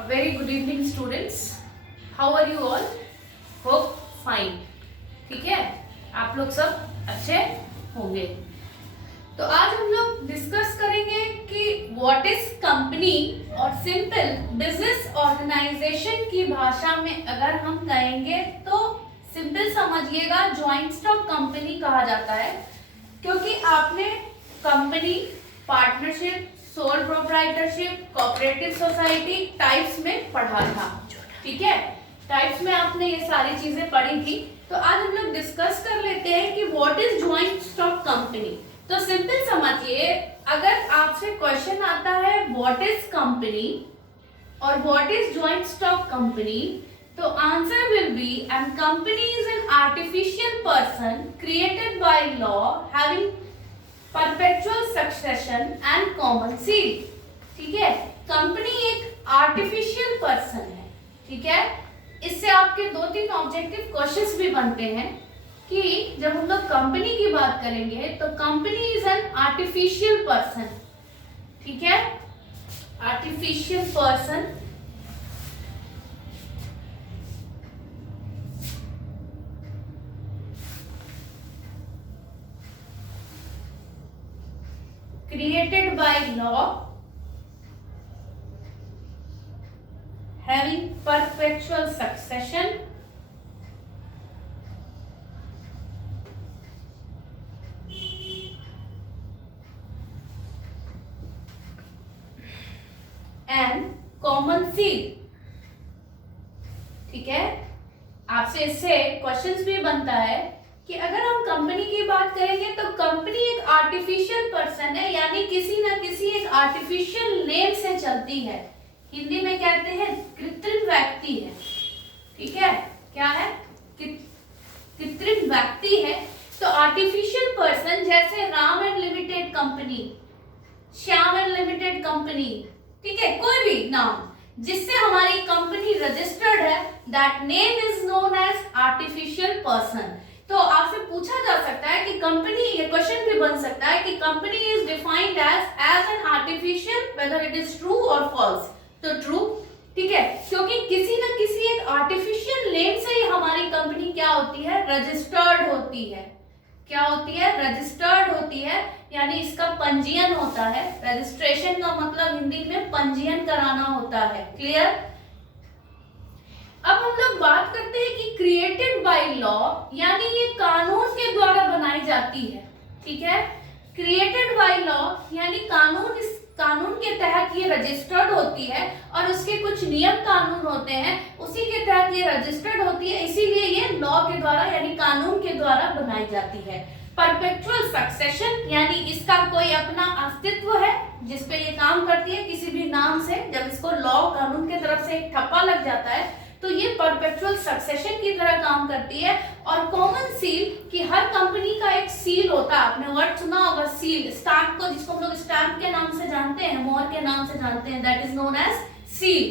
A very good evening students. How are you all? Hope fine. ठीक है, आप लोग सब अच्छे होंगे। तो आज हम लोग डिस्कस करेंगे कि व्हाट इज कंपनी और सिंपल बिजनेस ऑर्गेनाइजेशन की भाषा में अगर हम कहेंगे तो सिंपल समझिएगा ज्वाइंट स्टॉक कंपनी कहा जाता है, क्योंकि आपने company, partnership, sole proprietorship, cooperative society types में पढ़ा था। ठीक है, टाइप्स में आपने ये सारी चीजें पढ़ी थी। तो आज हम लोग डिस्कस कर लेते हैं कि what is joint stock company. तो सिंपल समझिए, अगर आपसे क्वेश्चन आता है व्हाट इज कंपनी और what is joint stock company, तो answer will be an company is an artificial person created by law having perpetual succession and common seal. ठीक है, कंपनी एक आर्टिफिशियल पर्सन है। ठीक है, इससे आपके 2-3 ऑब्जेक्टिव क्वेश्चंस भी बनते हैं कि जब हम लोग कंपनी की बात करेंगे तो company is an artificial person. ठीक है, artificial person created by law having perpetual succession and common seal। ठीक है, आपसे इससे क्वेश्चंस भी बनता है कि अगर हम कंपनी की बात करेंगे तो कंपनी एक आर्टिफिशियल पर्सन है, यानी किसी न किसी एक आर्टिफिशियल नेम से चलती है। हिंदी में कहते हैं कृत्रिम व्यक्ति है। ठीक है, क्या है? कृत्रिम व्यक्ति है। तो आर्टिफिशियल पर्सन जैसे Ram and limited company, Shyam and limited company, ठीक है, कोई भी नाम जिससे हमारी कंपनी रजिस्टर्ड है, that name is known as artificial person. तो आपसे पूछा जा सकता है कि कंपनी, ये क्वेश्चन भी बन सकता है कि company is defined as an artificial, whether it is true और फॉल्स। तो ट्रू, ठीक है, क्योंकि किसी न किसी एक आर्टिफिशियल नेम से ही हमारी कंपनी क्या होती है? रजिस्टर्ड होती है। क्या होती है? रजिस्टर्ड होती है, यानी इसका पंजीयन होता है। रजिस्ट्रेशन का मतलब हिंदी में पंजीयन कराना होता है। क्लियर? अब हम लोग बात करते हैं कि क्रिएटेड बाय लॉ, यानी ये कानून के द्वारा बनाई जाती है। ठीक है, क्रिएटेड बाय लॉ यानी कानून, इस कानून के तहत ये रजिस्टर्ड होती है और उसके कुछ नियम कानून होते हैं, उसी के तहत ये रजिस्टर्ड होती है, इसीलिए ये लॉ के द्वारा यानी कानून के द्वारा बनाई जाती है। परपेचुअल सक्सेशन यानी इसका कोई अपना अस्तित्व है जिसपे ये काम करती है किसी भी नाम से। जब इसको लॉ, कानून की तरफ से एक ठप्पा लग जाता है तो ये परपेचुअल सक्सेशन की तरह काम करती है। और कॉमन सील कि हर कंपनी का एक सील होता है। आपने वर्ड सुना होगा सील, स्टैम्प को, जिसको हम लोग स्टैम्प के नाम से जानते हैं, मोहर के नाम से जानते हैं, that is known as seal.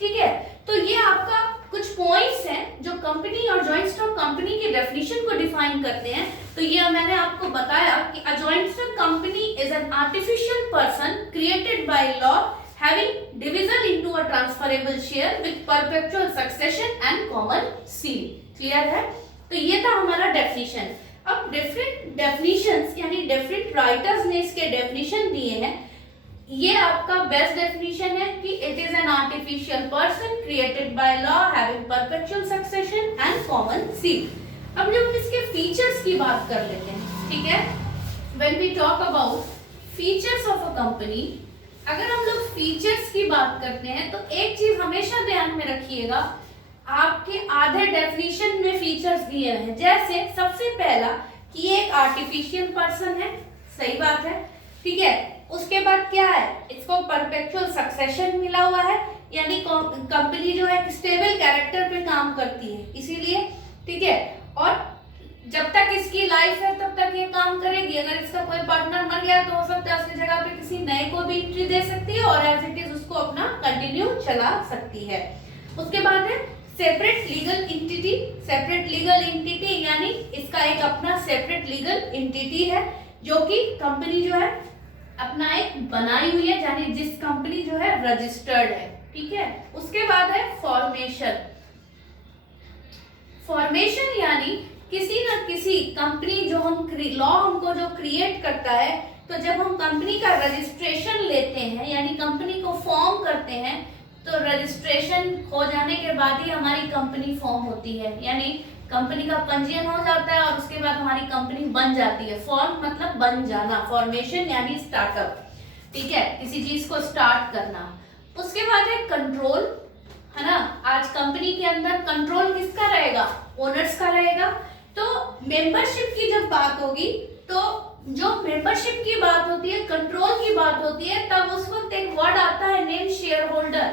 ठीक है, तो ये आपका कुछ पॉइंट्स हैं जो कंपनी और जॉइंट स्टॉक कंपनी की डेफिनेशन को डिफाइन करते हैं। तो ये मैंने आपको बताया कि a joint stock company is an artificial person created by law having division into a transferable share with perpetual succession and common seal। Clear है? तो ये था हमारा डेफिनेशन। अब डिफरेंट डेफिनेशंस यानी डिफरेंट राइटर्स ने इसके डेफिनेशन दिए हैं। ये आपका बेस्ट डेफिनेशन है कि it is an artificial person created by law having perpetual succession and common seal. अब जब हम इसके फीचर्स की बात कर लेते हैं, ठीक है, when we talk about features of a company, अगर हम लोग फीचर्स की बात करते हैं तो एक चीज हमेशा ध्यान में रखिएगा, आपके आधे डेफिनेशन में फीचर्स दिए हैं। जैसे सबसे पहला कि ये एक आर्टिफिशियल पर्सन है, सही बात है, ठीक है। उसके बाद क्या है? इसको परपेचुअल सक्सेशन मिला हुआ है, यानी कंपनी जो है स्टेबल कैरेक्टर पे काम करती है, इसीलिए, ठीक है। और जब तक इसकी लाइफ है तब तक ये काम करेगी। अगर इसका कोई पार्टनर मर गया तो हो सकता है उसकी जगह पे किसी नए को भी एंट्री दे सकती है और एज इट इज उसको अपना कंटिन्यू चला सकती है। उसके बाद है separate legal entity. Separate legal entity यानी इसका एक अपना सेपरेट लीगल एंटिटी है जो कि कंपनी जो है अपना एक बनाई हुई है, यानी जिस कंपनी जो है रजिस्टर्ड है। ठीक है। उसके बाद है फॉर्मेशन। फॉर्मेशन यानी किसी न किसी कंपनी जो हम लॉ हमको जो क्रिएट करता है, तो जब हम कंपनी का रजिस्ट्रेशन लेते हैं यानी कंपनी को फॉर्म करते हैं, तो रजिस्ट्रेशन हो जाने के बाद ही हमारी कंपनी फॉर्म होती है, यानी कंपनी का पंजीयन हो जाता है और उसके बाद हमारी कंपनी बन जाती है। फॉर्म मतलब बन जाना, फॉर्मेशन यानी स्टार्टअप, ठीक है, किसी चीज को स्टार्ट करना। उसके बाद है कंट्रोल, है ना। आज कंपनी के अंदर कंट्रोल किसका रहेगा? ओनर्स का रहेगा। तो मेंबरशिप की जब बात होगी, तो जो मेंबरशिप की बात होती है, कंट्रोल की बात होती है, तब उस वक्त एक वर्ड आता है नेम शेयर होल्डर।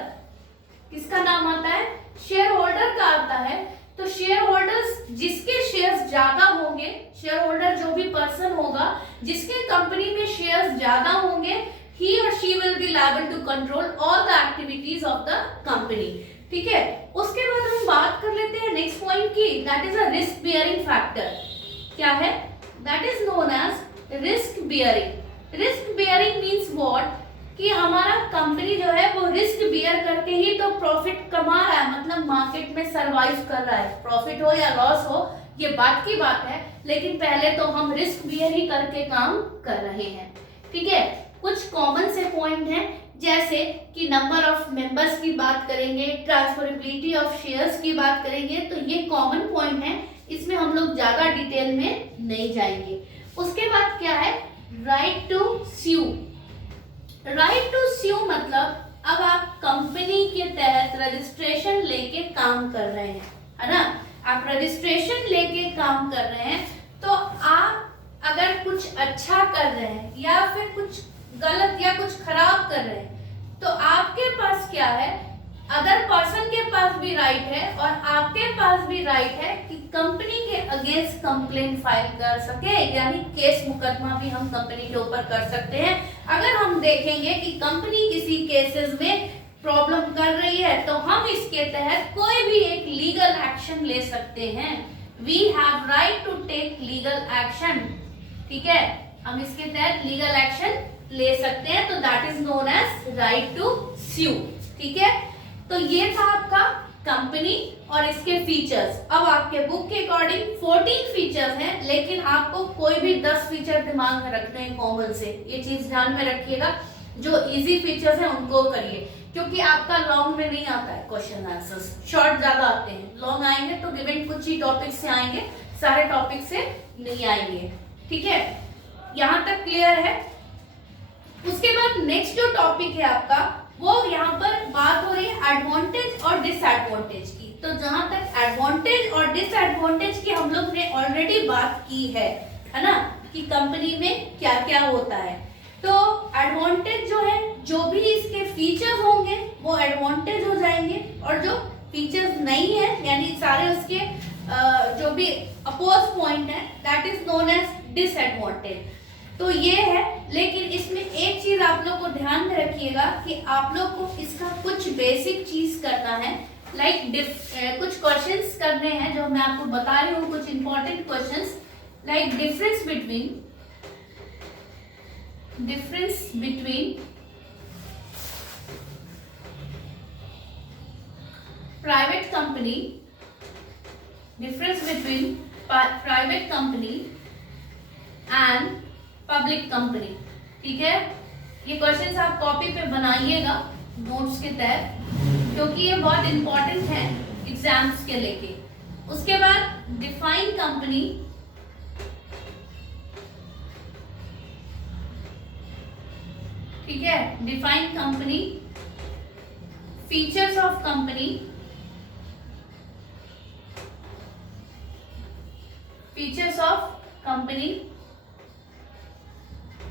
किसका नाम आता है? शेयर होल्डर का आता है। तो शेयर होल्डर्स जिसके शेयर्स ज्यादा होंगे, शेयर होल्डर जो भी पर्सन होगा जिसके कंपनी में शेयर्स ज्यादा होंगे, he or she will be liable to control all the activities of the company, ठीक है। उसके बाद हम बात कर लेते हैं नेक्स्ट पॉइंट की, that is a risk bearing factor. क्या है? That is known as risk bearing. Risk bearing means what, कि हमारा कंपनी जो है वो रिस्क बियर करके ही तो प्रॉफिट कमा रहा है, मतलब मार्केट में सरवाइव कर रहा है। प्रॉफिट हो या लॉस हो ये बात की बात है, लेकिन पहले तो हम रिस्क बियर ही करके काम कर रहे हैं, ठीक है। कुछ कॉमन से पॉइंट हैं, जैसे कि नंबर ऑफ मेंबर्स की बात करेंगे, ट्रांसफरेबिलिटी ऑफ शेयर्स की बात करेंगे, तो ये कॉमन पॉइंट है, इसमें हम लोग ज्यादा डिटेल में नहीं जाएंगे। उसके बाद क्या है? Right to sue. Right to sue मतलब अब आप कंपनी के तहत रजिस्ट्रेशन लेके काम कर रहे हैं, है ना। आप रजिस्ट्रेशन लेके काम कर रहे हैं, तो आप अगर कुछ अच्छा कर रहे हैं या फिर कुछ गलत या कुछ खराब कर रहे हैं, तो आपके पास क्या है? अदर पर्सन के पास भी राइट है और आपके पास भी राइट है कि कंपनी के अगेंस्ट कंप्लेन फाइल कर सके, यानी केस मुकदमा भी हम कंपनी के ऊपर कर सकते हैं। अगर हम देखेंगे कि कंपनी किसी केसेस में प्रॉब्लम कर रही है, तो हम इसके तहत कोई भी एक लीगल एक्शन ले सकते हैं। We have right to take legal action, ठीक है, हम इसके तहत लीगल एक्शन ले सकते हैं, तो that is known as right to sue, ठीक है। तो ये था आपका कंपनी और इसके फीचर्स। अब आपके बुक के अकॉर्डिंग 14 फीचर्स हैं, लेकिन आपको कोई भी 10 फीचर दिमाग में रखने हैं कॉमन से, ये चीज ध्यान में रखिएगा। जो इजी फीचर्स हैं उनको करिए, क्योंकि आपका लॉन्ग में नहीं आता है क्वेश्चन आंसर्स, शॉर्ट ज्यादा आते हैं। लॉन्ग आएंगे तो गिवन कुछ ही टॉपिक से आएंगे, सारे टॉपिक से नहीं आएंगे, ठीक है। यहाँ तक क्लियर है। उसके बाद नेक्स्ट जो टॉपिक है आपका, वो यहाँ पर बात हो रही है एडवांटेज और डिसएडवांटेज की। तो जहां तक एडवांटेज और डिसएडवांटेज की हम लोग ने ऑलरेडी बात की है ना, कि कंपनी में क्या क्या होता है। तो एडवांटेज जो है, जो भी इसके फीचर्स होंगे वो एडवांटेज हो जाएंगे, और जो फीचर्स नहीं है यानी सारे उसके जो भी अपोज पॉइंट है, that is known as disadvantage. तो ये है, लेकिन इसमें एक चीज आप लोग को ध्यान में रखिएगा कि आप लोग को इसका कुछ बेसिक चीज करना है, कुछ क्वेश्चंस करने हैं जो मैं आपको बता रही हूँ, कुछ important questions, like difference between private company and public company, ठीक है। ये क्वेश्चंस आप कॉपी पे बनाइएगा नोट्स के तहत, क्योंकि ये बहुत इंपॉर्टेंट है एग्जाम्स के लेके। उसके बाद डिफाइन कंपनी, ठीक है, define company, features of company,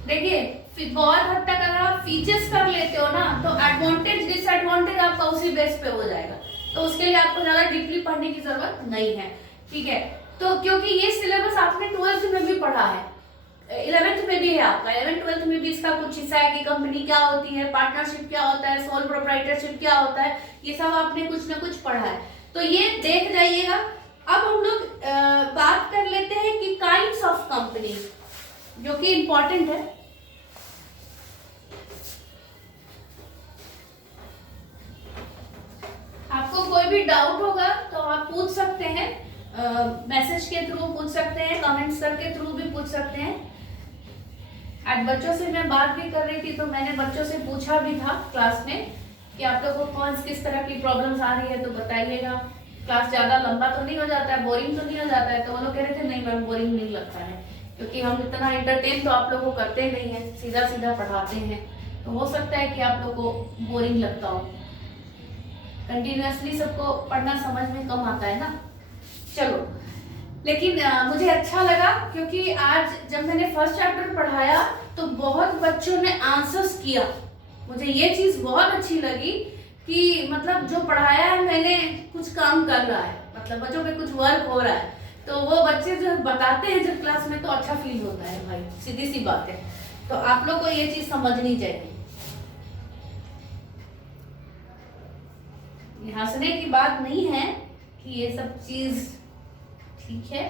देखिए बहुत हद तक अगर आप फीचर्स कर लेते हो ना, तो एडवांटेज डिसएडवांटेज आपका उसी बेस पे हो जाएगा, तो उसके लिए आपको ज्यादा डीपली पढ़ने की जरूरत नहीं है, ठीक है। तो क्योंकि ये सिलेबस आपने 12th में भी पढ़ा है, 11th में भी है आपका, 11th 12th में भी इसका कुछ हिस्सा है कि कंपनी क्या होती है, पार्टनरशिप क्या होता है, सोल प्रोप्राइटरशिप क्या होता है, ये सब आपने कुछ ना कुछ पढ़ा है, तो ये देख जाइएगा। अब हम लोग बात कर लेते हैं कि काइंड्स ऑफ कंपनी, जो कि इंपॉर्टेंट है। कोई भी डाउट होगा तो आप पूछ सकते हैं, मैसेज के थ्रू पूछ सकते हैं, कमेंट्स करके थ्रू भी पूछ सकते हैं। आज बच्चों से मैं बात भी कर रही थी तो मैंने बच्चों से पूछा भी था क्लास में कि आप लोगों को कौन किस तरह की प्रॉब्लम्स आ रही है तो बताइएगा। क्लास ज़्यादा लंबा तो नहीं हो जाता है, बोरिंग तो नहीं हो जाता है? तो वो लोग कह रहे थे नहीं मैम बोरिंग नहीं लगता है, क्योंकि हम इतना एंटरटेन तो आप लोगों को करते नहीं हैं, सीधा सीधा पढ़ाते हैं। तो हो सकता है कि आप लोगों को बोरिंग लगता हो, कंटिन्यूअसली सबको पढ़ना समझ में कम आता है ना। चलो, लेकिन मुझे अच्छा लगा क्योंकि आज जब मैंने फर्स्ट चैप्टर पढ़ाया तो बहुत बच्चों ने आंसर्स किया। मुझे ये चीज़ बहुत अच्छी लगी कि मतलब जो पढ़ाया है मैंने कुछ काम कर रहा है, मतलब बच्चों पे कुछ वर्क हो रहा है। तो वो बच्चे जो बताते हैं जब क्लास में तो अच्छा फील होता है भाई, सीधी सी बात है। तो आप लोग को ये चीज़ समझनी चाहिए। हंसने की बात नहीं है कि ये सब चीज़ ठीक है,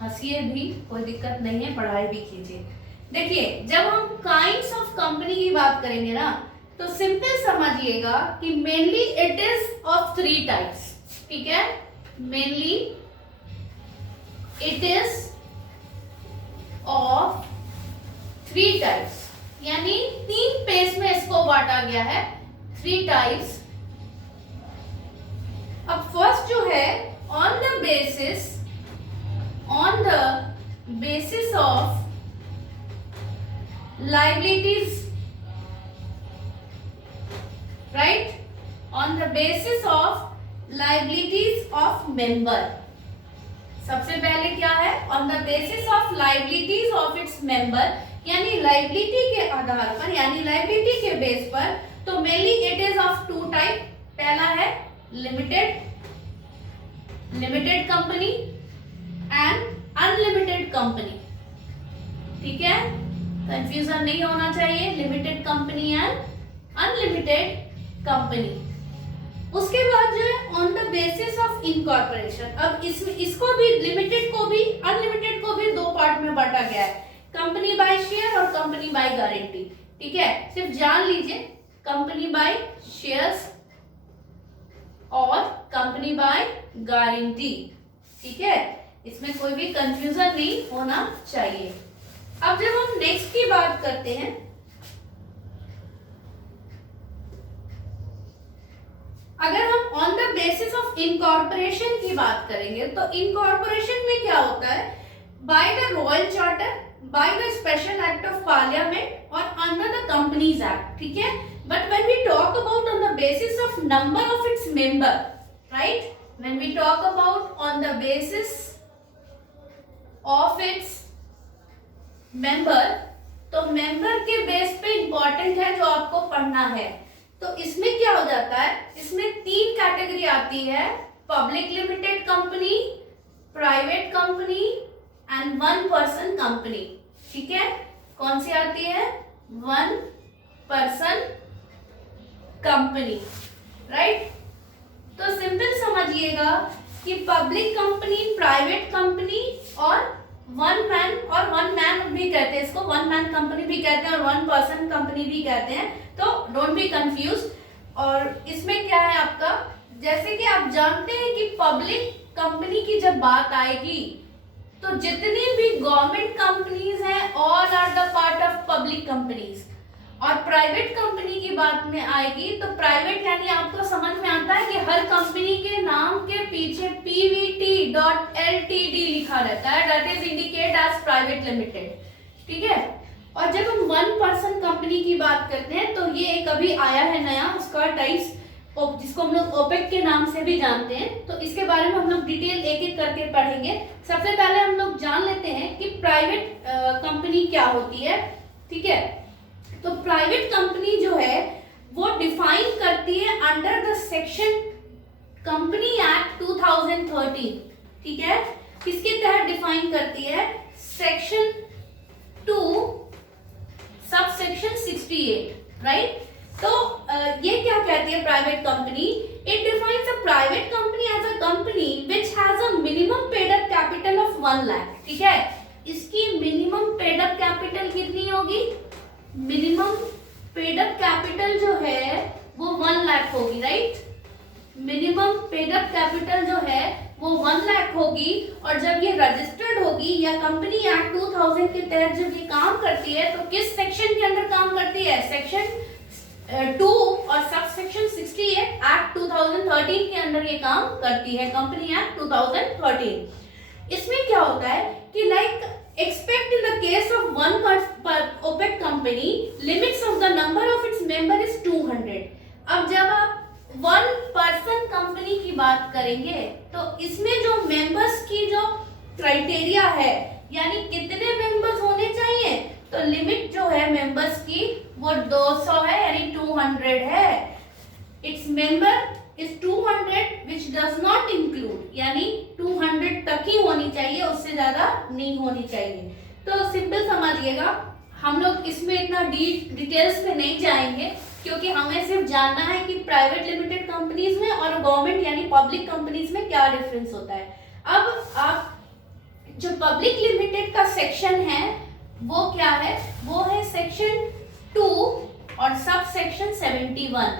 हंसिए भी, कोई दिक्कत नहीं है, पढ़ाई भी कीजिए। देखिए जब हम काइंड्स ऑफ कंपनी की बात करेंगे ना तो सिंपल समझिएगा कि mainly it is of 3 types, ठीक है। Mainly it is of 3 types, यानी 3 पेज में इसको बांटा गया है, 3 टाइप्स। अब फर्स्ट जो है on the basis of liabilities, right? On the basis of liabilities of member. सबसे पहले क्या है? On the basis of liabilities of its member, यानी लाइबिलिटी के आधार पर, यानी लाइबिलिटी के बेस पर। तो mainly it is of 2 type. पहला है limited company and unlimited company, ठीक है, कंफ्यूजन नहीं होना चाहिए, limited company and unlimited company. उसके बाद जो है on the basis of incorporation. अब इसको भी, लिमिटेड को भी अनलिमिटेड को भी 2 पार्ट में बांटा गया है, कंपनी बाय शेयर और कंपनी बाय गारंटी, ठीक है। सिर्फ जान लीजिए, कंपनी बाय शेयर्स और कंपनी बाय गारंटी, ठीक है, इसमें कोई भी कंफ्यूजन नहीं होना चाहिए। अब जब हम नेक्स्ट की बात करते हैं, अगर हम on the basis of incorporation की बात करेंगे तो इनकॉर्पोरेशन में क्या होता है? By the royal charter, by the special act of parliament और अंडर द कंपनीज एक्ट, ठीक है। But when we talk about on the basis of number of its member, right, when we talk about on the basis of its member, तो member के base पे important है जो आपको पढ़ना है। तो इसमें क्या हो जाता है? इसमें 3 कैटेगरी आती है, public limited company, private company and 1 person company, ठीक है। कौन सी आती है? 1 पर्सन कंपनी, राइट। तो सिंपल समझिएगा कि पब्लिक कंपनी, प्राइवेट कंपनी और 1 मैन, और 1 मैन भी कहते हैं इसको, 1 मैन कंपनी भी कहते हैं और 1 पर्सन कंपनी भी कहते हैं, तो डोंट बी कंफ्यूज। और इसमें क्या है आपका, जैसे कि आप जानते हैं कि पब्लिक कंपनी की जब बात आएगी तो जितनी भी गवर्नमेंट कंपनीज हैं all are the part of public companies, और प्राइवेट कंपनी की बात में आएगी तो प्राइवेट यानी आपको समझ में आता है कि हर कंपनी के नाम के पीछे PVT.LTD लिखा रहता है, that is indicate as private limited, ठीक है। और जब हम 1 पर्सन कंपनी की बात करते हैं तो ये एक अभी आया है नया, उसका टाइप्स, जिसको हम लोग ओपेक के नाम से भी जानते हैं। तो इसके बारे में हम लोग डिटेल एक एक करके पढ़ेंगे। सबसे पहले हम लोग जान लेते हैं कि प्राइवेट कंपनी क्या होती है, ठीक है। तो प्राइवेट कंपनी जो है वो डिफाइन करती है under the section company act 2013, ठीक है। किसके तहत डिफाइन करती है? Section 2 sub section 68, right. तो ये क्या कहती है private company? It defines a private company as a company which has a minimum paid up capital of 1 lakh, ठीक है। इसकी मिनिमम पेड अप कैपिटल कितनी होगी? मिनिमम पेड अप कैपिटल जो है वो 1 लाख होगी, right. Minimum paid up capital जो है वो 1 लाख होगी, और जब ये रजिस्टर्ड होगी या कंपनी एक्ट 2000 के तहत जब ये काम करती है तो किस सेक्शन के अंडर काम करती है? सेक्शन 2 और सब सेक्शन 68 एक्ट 2013 के अंदर ये काम करती है, कंपनी एक्ट 2013। इसमें क्या होता है कि like expect in the case of one OPEC company, limits of the number of its member is 200। अब जब आप 1 person कंपनी की बात करेंगे तो इसमें जो मेंबर्स की जो क्राइटेरिया है, यानी कितने मेंबर्स होने चाहिए, तो लिमिट जो है मेंबर्स की वो 200 है, यानी 200 है। Its member is 200 which does not include, यानी 200 तक ही होनी चाहिए, उससे ज्यादा नहीं होनी चाहिए। तो सिंपल समझिएगा, हम लोग इसमें इतना डिटेल्स में नहीं जाएंगे, क्योंकि हमें सिर्फ जानना है कि प्राइवेट लिमिटेड कंपनीज में और गवर्नमेंट यानी पब्लिक कंपनीज में क्या डिफरेंस होता है। अब आप जो पब्लिक लिमिटेड का सेक्शन है वो क्या है? वो है सेक्शन 2 और सब सेक्शन 71।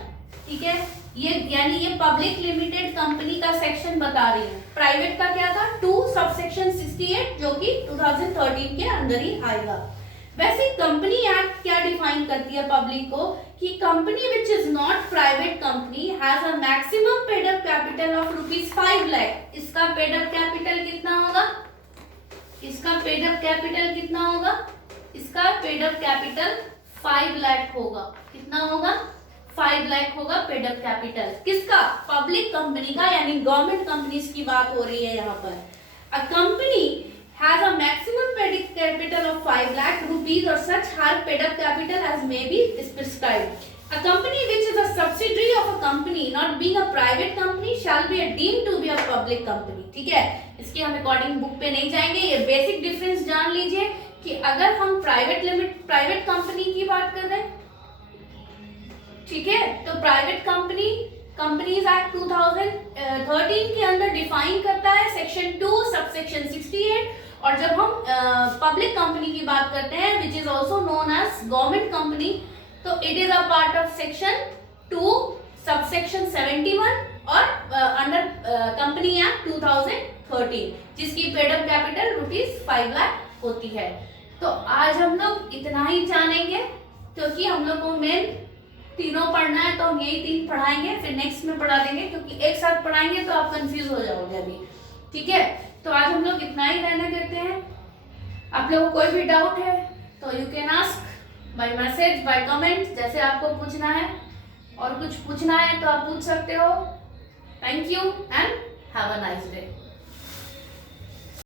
ठीक है, ये यानी ये पब्लिक लिमिटेड कंपनी का सेक्शन बता रही है। प्राइवेट का क्या था? 2 सब सेक्शन 68 जो कि 2013 के अंदर ही आएगा। वैसे कंपनी एक्ट क्या डिफाइन करती है पब्लिक को कि company which is not private company has a maximum paid up capital of ₹5 lakh. इसका पेड अप कैपिटल कितना होगा? इसका पेड अप कैपिटल कितना होगा? इसका पेड अप कैपिटल 5 लाख होगा। कितना होगा? 5 लाख होगा पेड अप कैपिटल। किसका? पब्लिक कंपनी का, यानी गवर्नमेंट कंपनीज की बात हो रही है यहाँ पर। A company has a maximum paid capital of 5 lakh rupees और such higher paid up capital as may be prescribed. A company which is a subsidiary of a company not being a private company shall be deemed to be a public company. ठीक है, इसके हम according book पे नहीं जाएंगे, ये basic difference जान लीजिए कि अगर हम प्राइवेट कंपनी की बात कर रहे हैं, ठीक है, तो प्राइवेट कंपनीज एक्ट 2013 के अंदर डिफाइन करता है सेक्शन 2 सब सेक्शन 68। और जब हम पब्लिक कंपनी की बात करते हैं which is also known as government company, तो it is a part of section 2 sub section 71 और अंडर कंपनी एक्ट 2013, जिसकी पेड अप कैपिटल ₹5 लाख होती है। तो आज हम लोग इतना ही जानेंगे, क्योंकि हम लोग को मेन तीनों पढ़ना है, तो हम यही 3 पढ़ाएंगे, फिर नेक्स्ट में पढ़ा देंगे, क्योंकि एक साथ पढ़ाएंगे तो आप कंफ्यूज हो जाओगे अभी। ठीक है, तो आज हम लोग इतना ही रहने देते हैं। आप लोगों को कोई भी डाउट है तो you can ask by message, by comment, जैसे आपको पूछना है, और कुछ पूछना है तो आप पूछ सकते हो। Thank you and have a nice day.